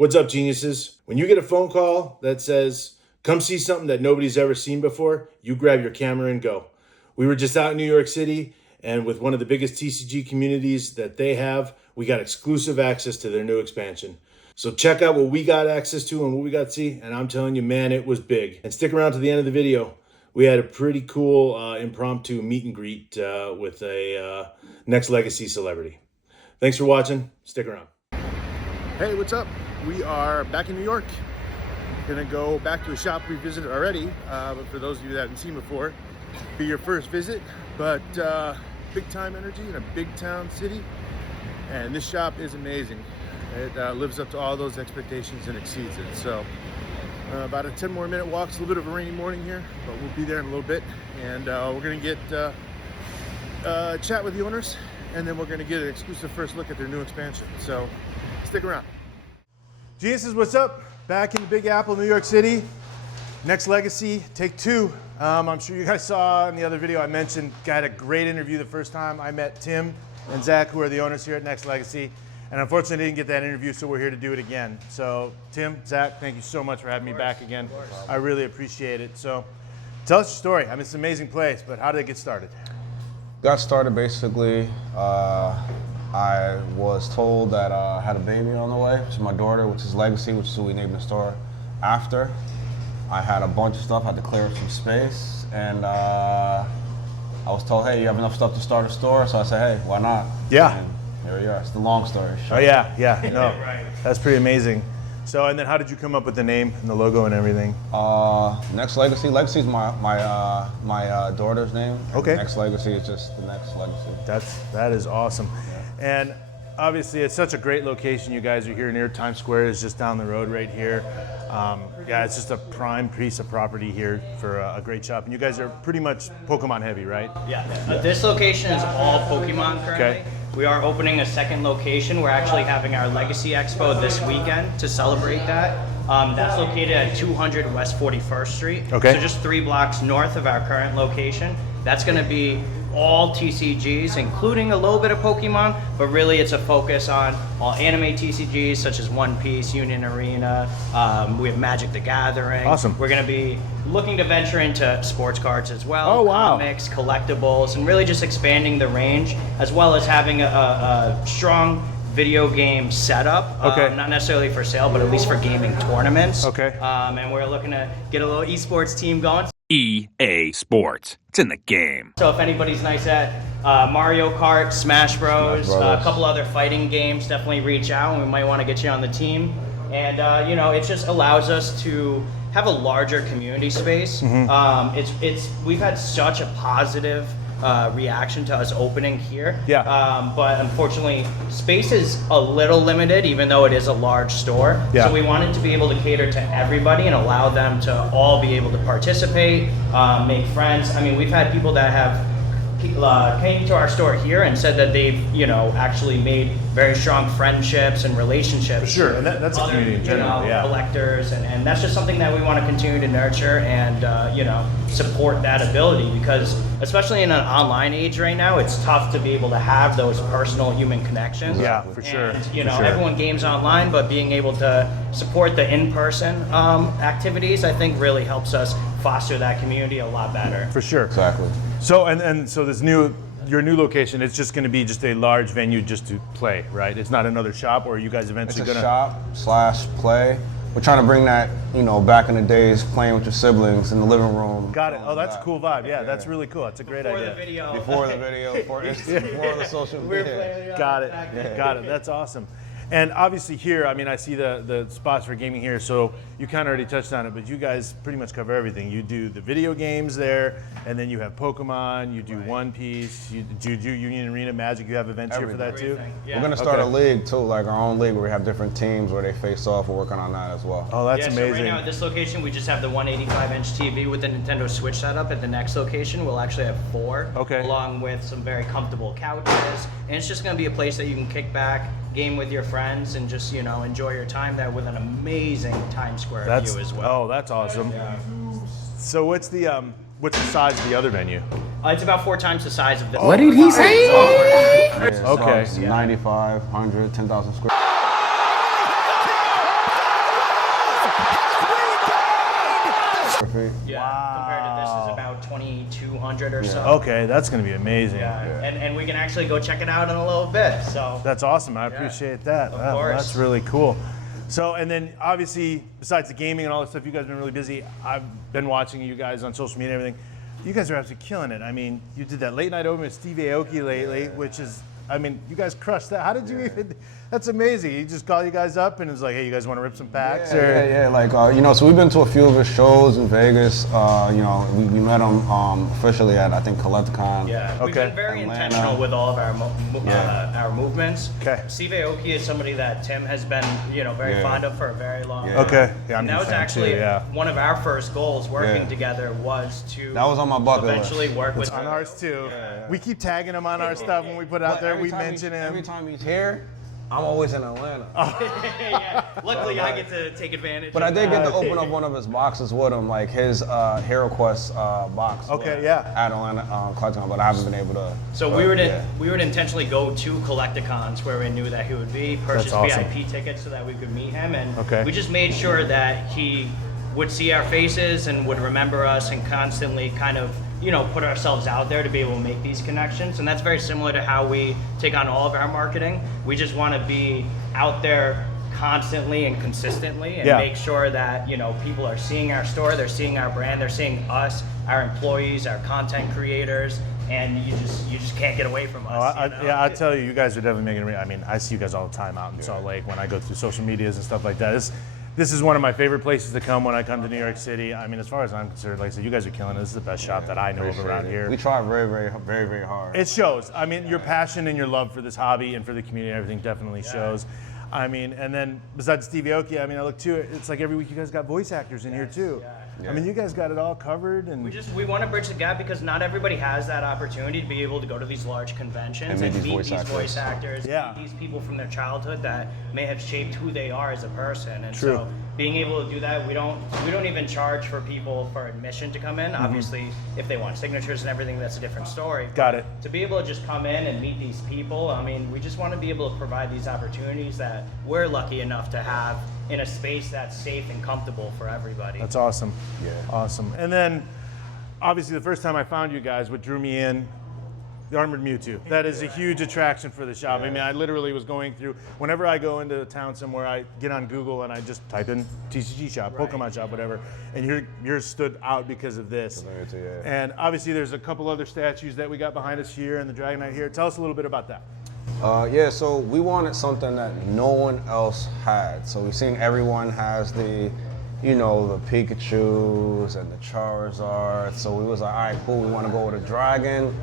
What's up, geniuses? When you get a phone call that says, come see something that nobody's ever seen before, you grab your camera and go. We were just out in New York City, and with one of the biggest TCG communities that they have, we got exclusive access to their new expansion. So check out what we got access to and what we got to see, and I'm telling you, man, it was big. And stick around to the end of the video. We had a pretty cool impromptu meet and greet with a Nxt Legaci celebrity. Thanks for watching. Stick around. Hey, what's up? We are back in New York. Gonna go back to a shop we visited already, but for those of you that haven't seen before, be your first visit. But big time energy in a big town city, and this shop is amazing. It lives up to all those expectations and exceeds it. So about a 10 more minute walk. It's a little bit of a rainy morning here, but we'll be there in a little bit, and we're gonna get chat with the owners, and then we're gonna get an exclusive first look at their new expansion. So stick around. Geniuses, what's up? Back in the Big Apple, New York City. Nxt Legaci, take two. I'm sure you guys saw in the other video I mentioned, got a great interview the first time. I met Tim and Zach, who are the owners here at Nxt Legaci. And unfortunately, I didn't get that interview, so we're here to do it again. So Tim, Zach, thank you so much for having me back again. I really appreciate it. So tell us your story. I mean, it's an amazing place, but how did it get started? Got started basically, I was told that I had a baby on the way, which is my daughter, which is Legacy, which is who we named the store after. I had a bunch of stuff, had to clear up some space, and I was told, hey, you have enough stuff to start a store? So I said, hey, why not? Yeah. And here we are. It's the long story. Oh yeah, no, right. That's pretty amazing. So, and then how did you come up with the name and the logo and everything? Nxt Legaci. Legacy is my daughter's name. Okay. Nxt Legaci is just the Nxt Legacy. That is awesome. Yeah. And obviously, it's such a great location. You guys are here near Times Square. It's just down the road right here. Yeah, it's just a prime piece of property here for a great shop. And you guys are pretty much Pokemon heavy, right? Yeah. This location is all Pokemon currently. Okay. We are opening a second location. We're actually having our Legacy Expo this weekend to celebrate that. That's located at 200 West 41st Street. Okay. So just 3 blocks north of our current location. That's going to be all TCGs, including a little bit of Pokemon, but really it's a focus on all anime TCGs such as One Piece, Union Arena. We have Magic the Gathering. Awesome. We're going to be looking to venture into sports cards as well. Oh, wow. Comics, collectibles, and really just expanding the range, as well as having a strong video game setup. Okay. Not necessarily for sale, but at least for gaming tournaments. Okay. And we're looking to get a little esports team going. EA Sports. It's in the game. So if anybody's nice at Mario Kart, Smash Bros, a couple other fighting games, definitely reach out and we might want to get you on the team. And you know, it just allows us to have a larger community space. Mm-hmm. We've had such a positive reaction to us opening here. Yeah. But unfortunately, space is a little limited, even though it is a large store. Yeah. So we wanted to be able to cater to everybody and allow them to all be able to participate, make friends. I mean, we've had people that have came to our store here and said that they've, you know, actually made very strong friendships and relationships. For sure, and that's a community in general, yeah. Collectors, and that's just something that we want to continue to nurture and, you know, support that ability, because especially in an online age right now, it's tough to be able to have those personal human connections. Yeah, for sure. And, you know, sure. everyone games online, but being able to support the in-person activities, I think really helps us foster that community a lot better. For sure. Exactly. So, and so your new location, it's just going to be just a large venue just to play, right? It's not another shop, or are you guys eventually It's a going to... shop/play. We're trying to bring that, you know, back in the days, playing with your siblings in the living room. Got it. Oh, that's a cool vibe. Yeah, that's really cool. That's a great idea. Before the video, before the social media. Got it. Got it. That's awesome. And obviously here, I mean, I see the spots for gaming here, so you kind of already touched on it, but you guys pretty much cover everything. You do the video games there, and then you have Pokemon, you do One Piece, you do Union Arena, Magic, you have events here for that too? Yeah. We're going to start a league too, like our own league where we have different teams where they face off. We're working on that as well. Oh, that's amazing. So right now at this location, we just have the 185-inch TV with the Nintendo Switch setup. At the next location, we'll actually have 4, along with some very comfortable couches. And it's just going to be a place that you can kick back, game with your friends, and just, you know, enjoy your time there with an amazing Times Square view as well. Oh, that's awesome. Yeah. So what's the size of the other venue? It's about 4 times the size of this. What did he say? Okay. 95, 100, 10,000 square. feet. Yeah, Wow. compared to this is about 2,200 or so. Okay, that's going to be amazing. Yeah. And we can actually go check it out in a little bit. So That's awesome. I appreciate that. Of Wow, course. that's really cool. So, and then obviously, besides the gaming and all that stuff, you guys have been really busy. I've been watching you guys on social media and everything. You guys are absolutely killing it. I mean, you did that late night open with Steve Aoki lately, which is, I mean, you guys crushed that. How did you even, that's amazing. He just called you guys up and was like, hey, you guys want to rip some packs? Yeah, like, you know, so we've been to a few of his shows in Vegas. You know, we met him officially at, I think, Collecticon. yeah, we've Okay. been very Atlanta. intentional with all of our movements. Okay. Steve Aoki is somebody that Tim has been, you know, very Yeah. fond of for a very long time. Okay. Yeah, I'm And a that was fan actually too, yeah. one of our first goals working Yeah. together was to That was on my bucket list. eventually work with It's on him. ours too. We keep tagging him on our stuff when we put it out But there. every We time mention him. Every time he's here, I'm always in Atlanta. Yeah. Luckily, I get to take advantage. But of I did get that. to open up one of his boxes with him, like his Hero Quest box. Okay, yeah. At Atlanta Collecticon, but I haven't been able to. So we would intentionally go to Collecticons where we knew that he would be, purchase That's awesome. VIP tickets so that we could meet him, and Okay. we just made sure that he would see our faces and would remember us and constantly kind of, you know, put ourselves out there to be able to make these connections. And that's very similar to how we take on all of our marketing. We just want to be out there constantly and consistently and Yeah. make sure that, you know, people are seeing our store, they're seeing our brand, they're seeing us, our employees, our content creators, and you just can't get away from us. you know? Yeah, I tell you, you guys are definitely making it. I mean, I see you guys all the time out in Salt Lake when I go through social medias and stuff like that. This is one of my favorite places to come when I come to New York City. I mean, as far as I'm concerned, like I said, you guys are killing it. This is the best shop that I know of around here. We try very hard. It shows. I mean, your passion and your love for this hobby and for the community and everything definitely shows. I mean, and then besides Steve Aoki, I mean, I look too, it's like every week you guys got voice actors in here too. I mean, you guys got it all covered. And We want to bridge the gap because not everybody has that opportunity to be able to go to these large conventions and meet these voice actors, Yeah. meet these people from their childhood that may have shaped who they are as a person. And True. so being able to do that, we don't even charge for people for admission to come in. Obviously, if they want signatures and everything, that's a different story. Got it. To be able to just come in and meet these people, I mean, we just want to be able to provide these opportunities that we're lucky enough to have in a space that's safe and comfortable for everybody. That's awesome. Yeah. Awesome. And then, obviously, the first time I found you guys, what drew me in, the Armored Mewtwo. That is a huge attraction for the shop. I mean, I literally was going through, whenever I go into a town somewhere, I get on Google and I just type in TCG shop, Pokemon shop, whatever, and yours stood out because of this. Mewtwo, yeah. And obviously, there's a couple other statues that we got behind us here and the Dragonite here. Tell us a little bit about that. Yeah, so we wanted something that no one else had. So we've seen everyone has the, you know, the Pikachus and the Charizard. So we was like, all right, cool, we want to go with a dragon.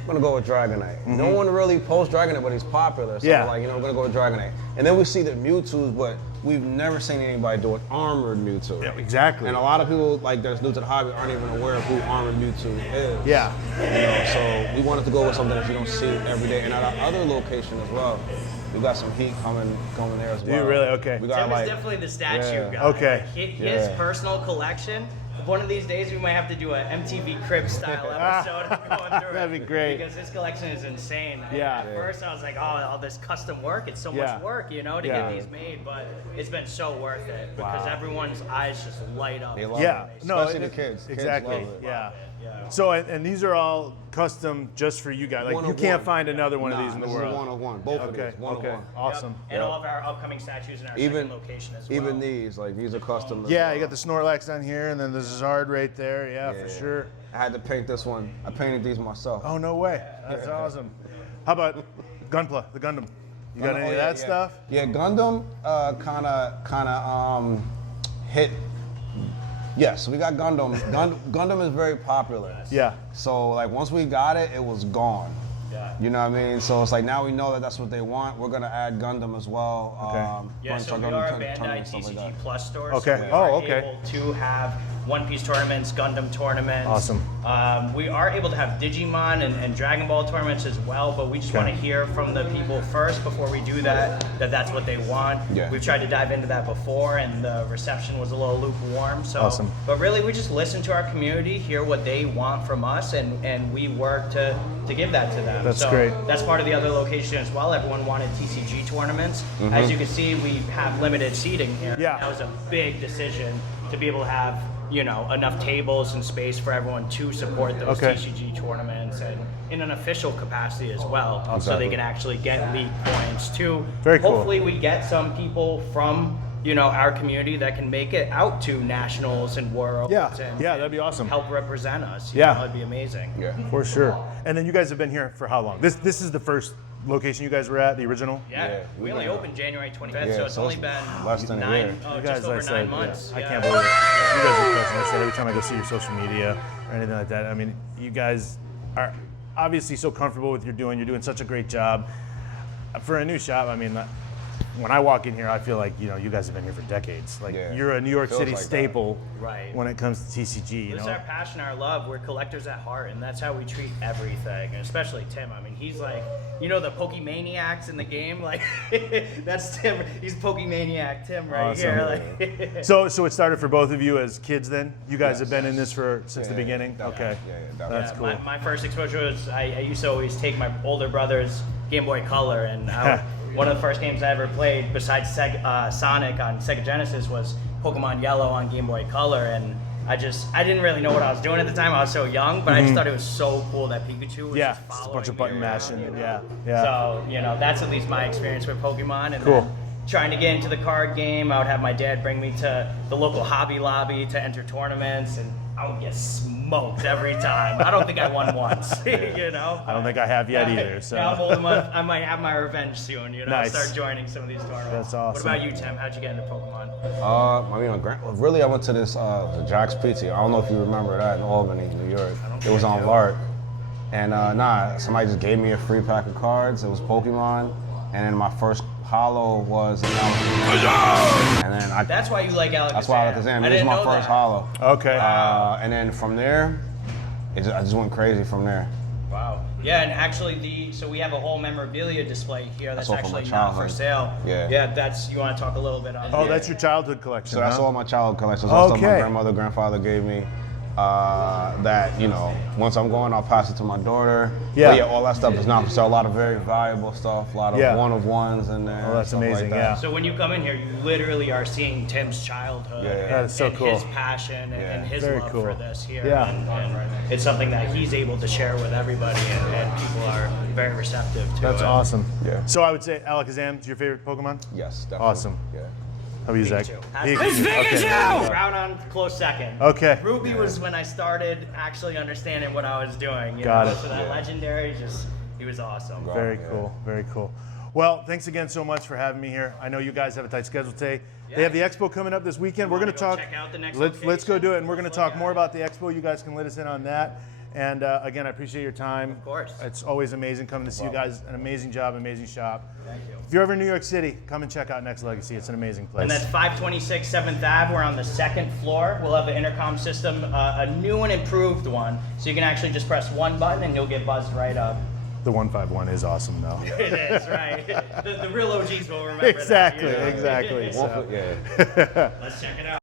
I'm gonna go with Dragonite. No one really posts Dragonite, but he's popular. So Yeah. we're like, you know, we're gonna go with Dragonite. And then we see the Mewtwo's, but we've never seen anybody do an armored Mewtwo. Yeah, exactly. And a lot of people like that's new to the hobby aren't even aware of who armored Mewtwo is. Yeah. You know, so we wanted to go with something that you don't see every day. And at our other location as well, we got some heat coming there as well. you really? Okay. We got Tim like is definitely the statue yeah. guy. Okay. His Yeah. personal collection. One of these days, we might have to do an MTV Cribs style episode of going through That'd it. be great. Because his collection is insane. Yeah. At first, I was like, oh, all this custom work. It's so Yeah. much work, you know, to Yeah. get these made. But it's been so worth it because Wow. everyone's eyes just light up. They love Yeah, it. no, Especially the kids. Kids Exactly. love it. Yeah. So and these are all custom just for you guys. Like One you of can't one. find another one of Nah, these in the this is a world. one-of-one. Both of Okay. these, one of Okay. one. Awesome. And all of our upcoming statues in our Even second location as well. even these, like these are custom. as Yeah, well. you got the Snorlax down here, and then the Zard right there. Yeah, for sure. I had to paint this one. I painted these myself. Oh no way! That's awesome. How about Gunpla, the Gundam? You got any of that stuff? Yeah, Gundam kind of hit. Yes, we got Gundam. Gundam is very popular. Yeah. So like once we got it, it was gone. Yeah. You know what I mean? So it's like now we know that that's what they want. We're gonna add Gundam as well. Okay. Yeah, so we are a Bandai TCG Plus store. Okay. So we Oh, are okay. able to have One Piece tournaments, Gundam tournaments. Awesome. We are able to have Digimon and Dragon Ball tournaments as well, but we just want to hear from the people first before we do that that's what they want. Yeah. We've tried to dive into that before, and the reception was a little lukewarm. So, Awesome. But really, we just listen to our community, hear what they want from us, and we work to give that to them. That's so great. That's part of the other location as well. Everyone wanted TCG tournaments. As you can see, we have limited seating here. Yeah. That was a big decision to be able to have enough tables and space for everyone to support those TCG tournaments and in an official capacity as well, so they can actually get league points too. Very cool. Hopefully we get some people from our community that can make it out to nationals and worlds. And that'd be awesome. Help represent us. It'd be amazing. Yeah, for sure. And then you guys have been here for how long? This is the first location you guys were at, the original? Yeah, we only opened January 25th, so it's only been less than a year. Just over 9 months. I can't believe it. You guys are close. I said every time I go see your social media or anything like that, I mean, you guys are obviously so comfortable with what you're doing. You're doing such a great job. For a new shop, I mean, when I walk in here, I feel like, you guys have been here for decades. Like, you're a New York City staple when it comes to TCG, It's our passion, our love. We're collectors at heart, and that's how we treat everything, and especially Tim. I mean, he's like, the Pokemaniacs in the game? Like, that's Tim. He's Pokemaniac Tim right here. Like, so it started for both of you as kids then? You guys have been in this since the beginning? Okay. That's cool. My first exposure was, I used to always take my older brother's Game Boy Color, and one of the first games I ever played besides Sonic on Sega Genesis was Pokemon Yellow on Game Boy Color, and I didn't really know what I was doing at the time. I was so young, but I just thought it was so cool that Pikachu was just following a bunch of button mashing. So, that's at least my experience with Pokemon. And then trying to get into the card game, I would have my dad bring me to the local Hobby Lobby to enter tournaments, and I would get smoked every time. I don't think I won once, I don't think I have yet either. So now I'm old enough, I might have my revenge soon, Nice. Start joining some of these tournaments. That's awesome. What about you, Tim? How'd you get into Pokemon? Really, I went to this Jack's PT. I don't know if you remember that in Albany, New York. It was on Lark. And somebody just gave me a free pack of cards. It was Pokemon. And then my first holo was and then that's why you like Alakazam. That's why Alakazam. It was my first holo. Okay. And then from there, I just went crazy from there. Wow. Yeah, and actually so we have a whole memorabilia display here that's actually not for sale. Yeah. Yeah, you want to talk a little bit on that? That's your childhood collection. So that's all my childhood collection. All stuff my grandmother, grandfather gave me. That once I'm going, I'll pass it to my daughter. But all that stuff is not for sale. A lot of very valuable stuff, a lot of one-of-ones in there. Oh, that's amazing, like So when you come in here, you literally are seeing Tim's childhood that is so cool. His passion and his love for this here. Yeah. And it's something that he's able to share with everybody, and people are very receptive to That's it. awesome. Yeah. So I would say Alakazam is your favorite Pokemon? Yes, definitely. Awesome. Yeah. How about you, Zach? It's Pikachu! Round on close second. Okay. Ruby was when I started actually understanding what I was doing. Got it. So that legendary, he was awesome. Very cool. Very cool. Well, thanks again so much for having me here. I know you guys have a tight schedule today. They have the Expo coming up this weekend. We're going to talk. Check out the next let's go do it, and we're going to talk more about the Expo. You guys can let us in on that. And again, I appreciate your time. Of course. It's always amazing coming to see you guys. An amazing job, amazing shop. Thank you. If you're ever in New York City, come and check out Nxt Legaci. It's an amazing place. And that's 526 7th Ave. We're on the second floor. We'll have an intercom system, a new and improved one. So you can actually just press one button and you'll get buzzed right up. The 151 is awesome, though. It is, right? The real OGs will remember exactly, that. Exactly. So. Let's check it out.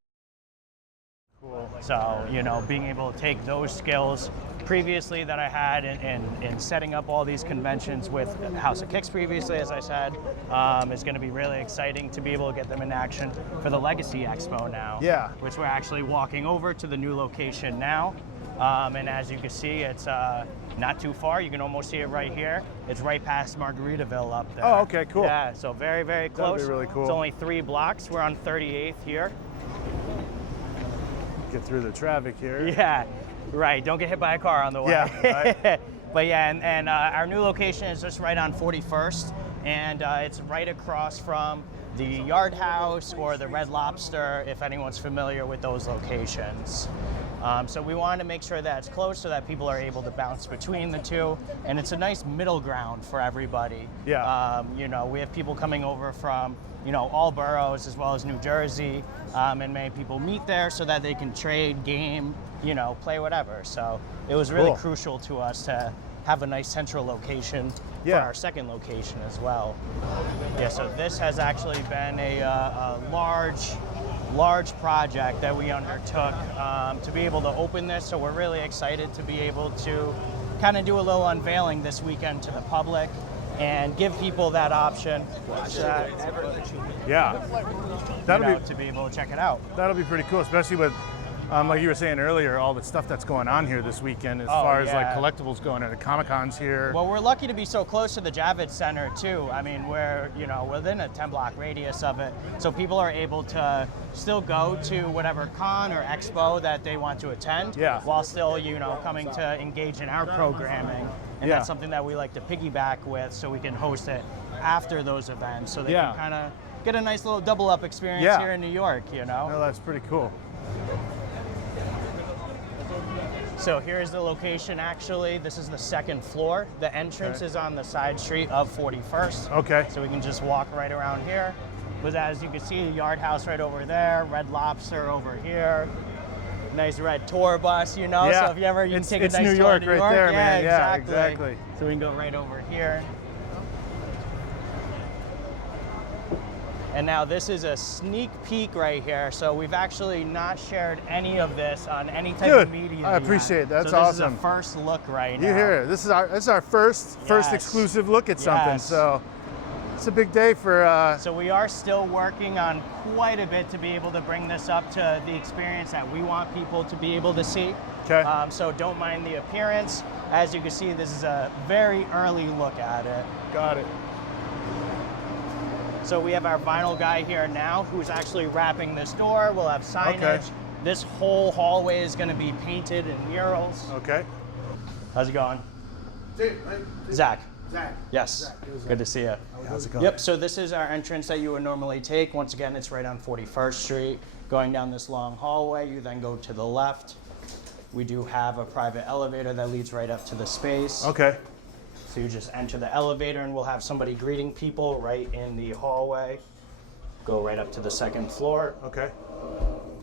Cool. So, being able to take those skills previously that I had in setting up all these conventions with House of Kicks previously, as I said, is going to be really exciting to be able to get them in action for the Legacy Expo now. Yeah. Which we're actually walking over to the new location now. And as you can see, it's not too far. You can almost see it right here. It's right past Margaritaville up there. Oh, okay, cool. Yeah, so very, very close. That'd be really cool. It's only 3 blocks. We're on 38th here. Get through the traffic here. Yeah, right. Don't get hit by a car on the way. Yeah, right. But yeah, and our new location is just right on 41st, and it's right across from the Yard House or the Red Lobster, if anyone's familiar with those locations. So we wanted to make sure that it's close so that people are able to bounce between the two, and it's a nice middle ground for everybody. Yeah. We have people coming over from all boroughs as well as New Jersey, and many people meet there so that they can trade, game, play whatever. So it was really crucial to us to have a nice central location for our second location as well. Yeah, so this has actually been a large project that we undertook to be able to open this. So we're really excited to be able to kind of do a little unveiling this weekend to the public and give people that option Yeah. That'll to be able to check it out. That'll be pretty cool, especially with Like you were saying earlier, all the stuff that's going on here this weekend as far as like collectibles going on. Comic-Con's here. Well, we're lucky to be so close to the Javits Center too. I mean, we're within a 10-block radius of it, so people are able to still go to whatever con or expo that they want to attend, while still coming to engage in our programming. And that's something that we like to piggyback with, so we can host it after those events, so they can kind of get a nice little double up experience here in New York. No, that's pretty cool. So here's the location actually. This is the second floor. The entrance is on the side street of 41st. Okay. So we can just walk right around here. But as you can see, Yard House right over there, Red Lobster over here. Nice red tour bus, So if you ever take a nice New tour York of New right York, there, man. Yeah, exactly. So we can go right over here. And now this is a sneak peek right here. So we've actually not shared any of this on any type of media. I appreciate it. That's so this awesome. This is a first look right now. You hear it. This is our first exclusive look at something. So it's a big day for. So we are still working on quite a bit to be able to bring this up to the experience that we want people to be able to see. Okay. So don't mind the appearance. As you can see, this is a very early look at it. Got it. So we have our vinyl guy here now who's actually wrapping this door. We'll have signage. Okay. This whole hallway is going to be painted in murals. Okay. How's it going? Zach. Zach. Yes. Zach. Good to see you. How's it going? Yep, so this is our entrance that you would normally take. Once again, it's right on 41st Street. Going down this long hallway, you then go to the left. We do have a private elevator that leads right up to the space. Okay. So you just enter the elevator and we'll have somebody greeting people right in the hallway. Go right up to the second floor. Okay.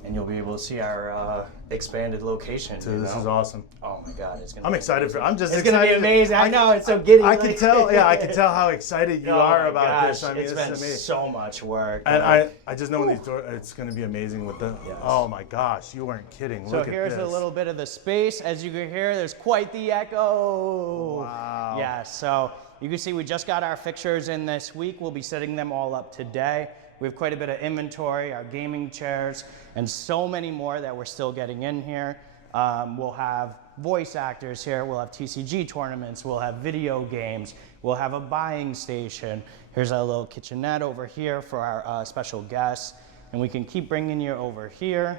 And you'll be able to see our expanded location. So this is awesome. Oh my God, it's gonna. I'm excited for. I'm just. It's excited. gonna be amazing. I know it's so giddy. I can tell. Yeah, I can tell how excited you are about gosh, this. I mean, it's this been is amazing. so much work. And I just know when these doors, it's going to be amazing with the. Yes. Oh my gosh, you weren't kidding. So Look at here's this. a little bit of the space. As you can hear, there's quite the echo. Wow. Yeah. So you can see we just got our fixtures in this week. We'll be setting them all up today. We have quite a bit of inventory, our gaming chairs, and so many more that we're still getting in here. We'll have voice actors here. We'll have TCG tournaments. We'll have video games. We'll have a buying station. Here's our little kitchenette over here for our special guests. And we can keep bringing you over here.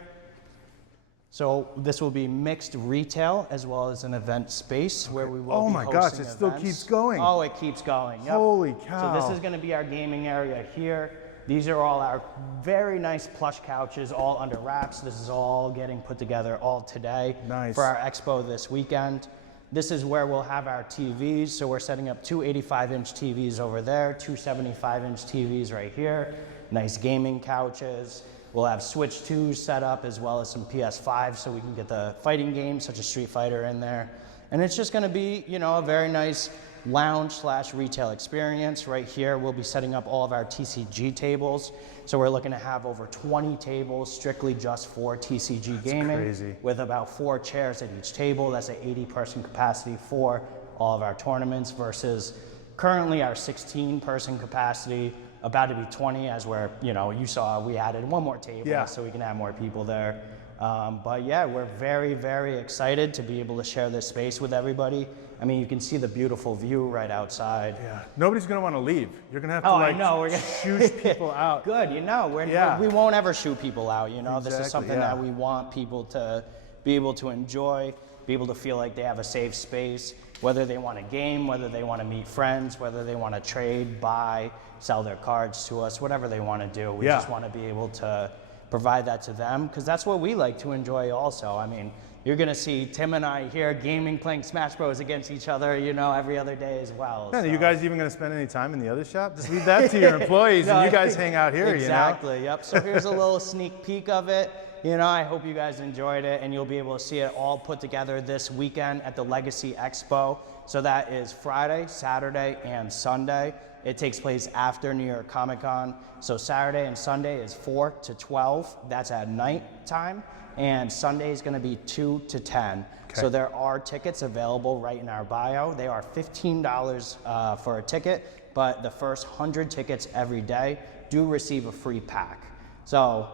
So this will be mixed retail as well as an event space where we will be hosting gosh, it still events. keeps going. Oh, it keeps going. Yep. Holy cow. So this is going to be our gaming area here. These are all our very nice plush couches, all under wraps. This is all getting put together all today for our expo this weekend. This is where we'll have our TVs. So we're setting up two 85-inch TVs over there, two 75-inch TVs right here. Nice gaming couches. We'll have Switch 2s set up as well as some PS5 so we can get the fighting games such as Street Fighter in there. And it's just going to be, a very nice lounge/retail experience. Right here, we'll be setting up all of our TCG tables. So we're looking to have over 20 tables strictly just for TCG gaming. Crazy. With about 4 chairs at each table. That's an 80-person capacity for all of our tournaments versus currently our 16-person capacity, about to be 20 as we're, you saw we added one more table so we can have more people there. But yeah, we're very, very excited to be able to share this space with everybody. I mean, you can see the beautiful view right outside. Yeah, nobody's gonna want to leave. You're gonna have to I know. We're gonna shoot people out. Good, we won't ever shoot people out. This is something that we want people to be able to enjoy, be able to feel like they have a safe space, whether they want to game, whether they want to meet friends, whether they want to trade, buy, sell their cards to us, whatever they want to do. We just want to be able to provide that to them because that's what we like to enjoy also. I mean, you're going to see Tim and I here gaming, playing Smash Bros against each other, every other day as well. Man, are you guys even going to spend any time in the other shop? Just leave that to your employees and you guys hang out here, Exactly, yep. So here's a little sneak peek of it. I hope you guys enjoyed it and you'll be able to see it all put together this weekend at the Legacy Expo. So that is Friday, Saturday, and Sunday. It takes place after New York Comic Con. So Saturday and Sunday is 4 to 12. That's at night time. And Sunday is going to be 2 to 10. Okay. So there are tickets available right in our bio. They are $15 for a ticket, but the first 100 tickets every day do receive a free pack. So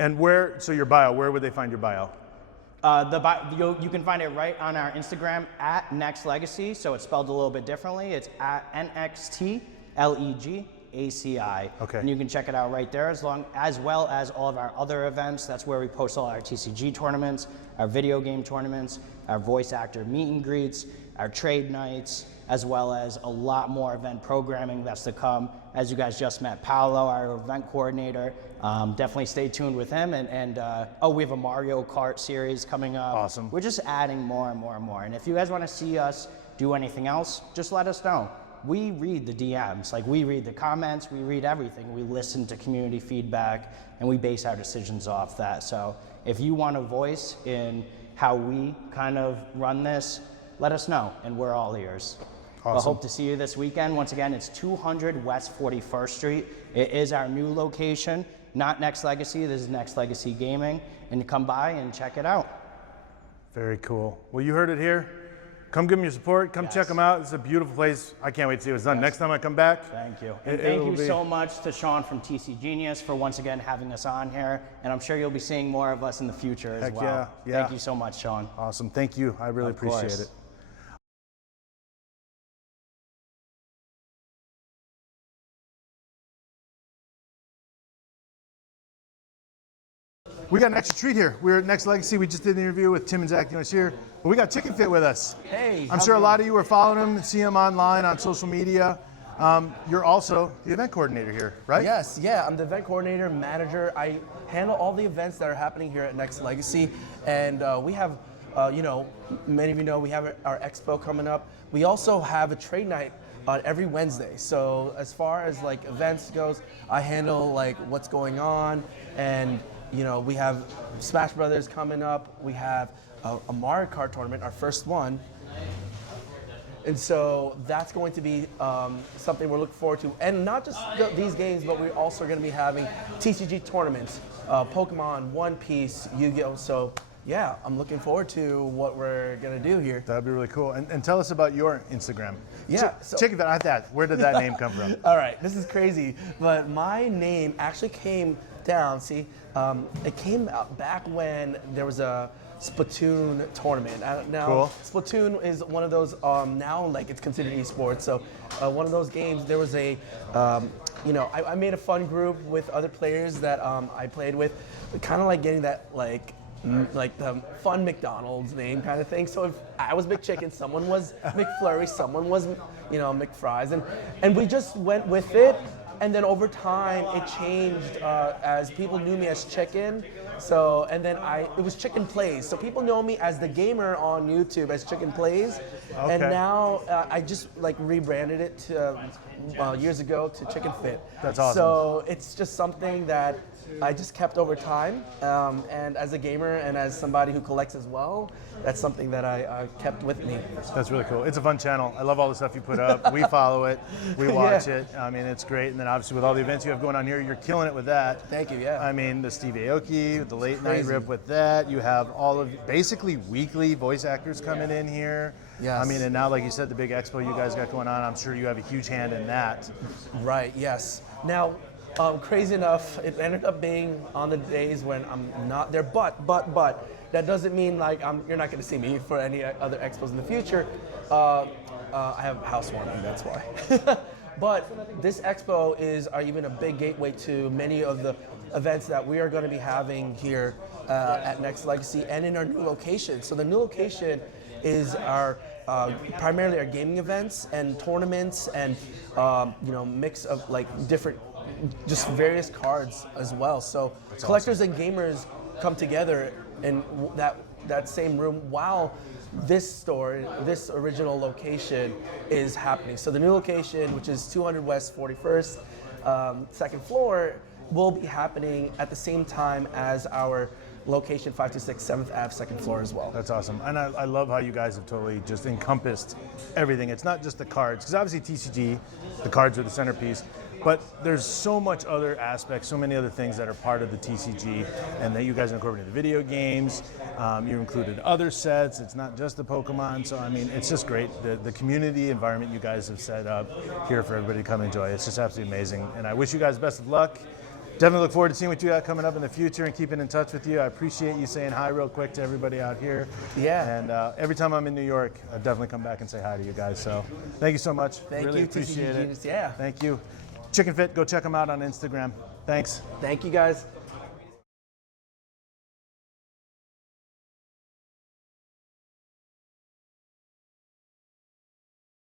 And so your bio, where would they find your bio? You can find it right on our Instagram at Nxt Legaci, so it's spelled a little bit differently. It's at Nxt Legaci. Okay. And you can check it out right there, as well as all of our other events. That's where we post all our TCG tournaments, our video game tournaments, our voice actor meet and greets, our trade nights, as well as a lot more event programming that's to come. As you guys just met Paolo, our event coordinator. Definitely stay tuned with him. And we have a Mario Kart series coming up. Awesome. We're just adding more and more and more. And if you guys want to see us do anything else, just let us know. We read the DMs, like we read the comments, we read everything. We listen to community feedback, and we base our decisions off that. So if you want a voice in how we kind of run this, let us know, and we're all ears. Awesome. We'll hope to see you this weekend. Once again, it's 200 West 41st Street. It is our new location, not Nxt Legaci. This is Nxt Legaci Gaming, and come by and check it out. Very cool. Well, you heard it here. Come give them your support. Come check them out. It's a beautiful place. I can't wait to see what's done. Next time I come back. Thank you. And thank you so much to Sean from TCGenius for once again having us on here. And I'm sure you'll be seeing more of us in the future as well. Yeah. Thank you so much, Sean. Awesome. Thank you. I really appreciate it. We got an extra treat here. We're at Nxt Legaci. We just did an interview with Tim and Zach Jones here. But we got Chicken Fit with us. Hey. I'm sure a lot of you are following him, see him online on social media. You're also the event coordinator here, right? Yes, yeah. I'm the event coordinator, manager. I handle all the events that are happening here at Nxt Legaci. And we have, many of you know, we have our Expo coming up. We also have a trade night on every Wednesday. So as far as like events goes, I handle like what's going on, and we have Smash Brothers coming up. We have a Mario Kart tournament, our first one. And so that's going to be something we're looking forward to. And not just these games, but we're also going to be having TCG tournaments, Pokemon, One Piece, Yu-Gi-Oh! So yeah, I'm looking forward to what we're going to do here. That'd be really cool. And tell us about your Instagram. Yeah. Chicken Fit, I have that. Where did that name come from? All right, this is crazy. But my name actually came down, it came out back when there was a Splatoon tournament. Now, cool. Splatoon is one of those, now like it's considered esports. So one of those games, there was I made a fun group with other players that I played with, kind of like getting that like the fun McDonald's name kind of thing. So if I was McChicken, someone was McFlurry, someone was, McFries, and we just went with it. And then over time, it changed as people knew me as Chicken. So, and then it was Chicken Plays. So people know me as the gamer on YouTube as Chicken Plays. Okay. And now I just like rebranded it to, years ago to Chicken Fit. That's awesome. So it's just something that I just kept over time. And as a gamer and as somebody who collects as well, that's something that I kept with me. That's really cool. It's a fun channel. I love all the stuff you put up. We follow it. We watch it. I mean, it's great. And then obviously with all the events you have going on here, you're killing it with that. Thank you, yeah. I mean, the Steve Aoki, the late night rip with that. You have all of basically weekly voice actors coming in here. Yes. I mean, and now, like you said, the big expo you guys got going on, I'm sure you have a huge hand in that. Right, yes. Now, crazy enough, it ended up being on the days when I'm not there, but that doesn't mean like you're not going to see me for any other expos in the future. I have housewarming, that's why. But this expo is even a big gateway to many of the events that we are going to be having here at Nxt Legaci and in our new location. So the new location is our primarily our gaming events and tournaments and mix of like different, just various cards as well. So that's collectors awesome. And gamers come together in that same room while this original location is happening. So the new location, which is 200 West 41st, second floor, will be happening at the same time as our location 526 7th Ave, second floor as well. That's awesome. And I love how you guys have totally just encompassed everything. It's not just the cards, because obviously TCG, the cards are the centerpiece, but there's so much other aspects, so many other things that are part of the TCG, and that you guys incorporated the video games, you included other sets, it's not just the Pokemon, so I mean, it's just great. The community environment you guys have set up here for everybody to come enjoy, it's just absolutely amazing, and I wish you guys best of luck. definitely look forward to seeing what you got coming up in the future and keeping in touch with you. I appreciate you saying hi real quick to everybody out here. Yeah. And every time I'm in New York, I definitely come back and say hi to you guys. So thank you so much. Thank really you, appreciate it. TCGenius. Yeah. Thank you. Chicken Fit, go check them out on Instagram. Thanks. Thank you, guys.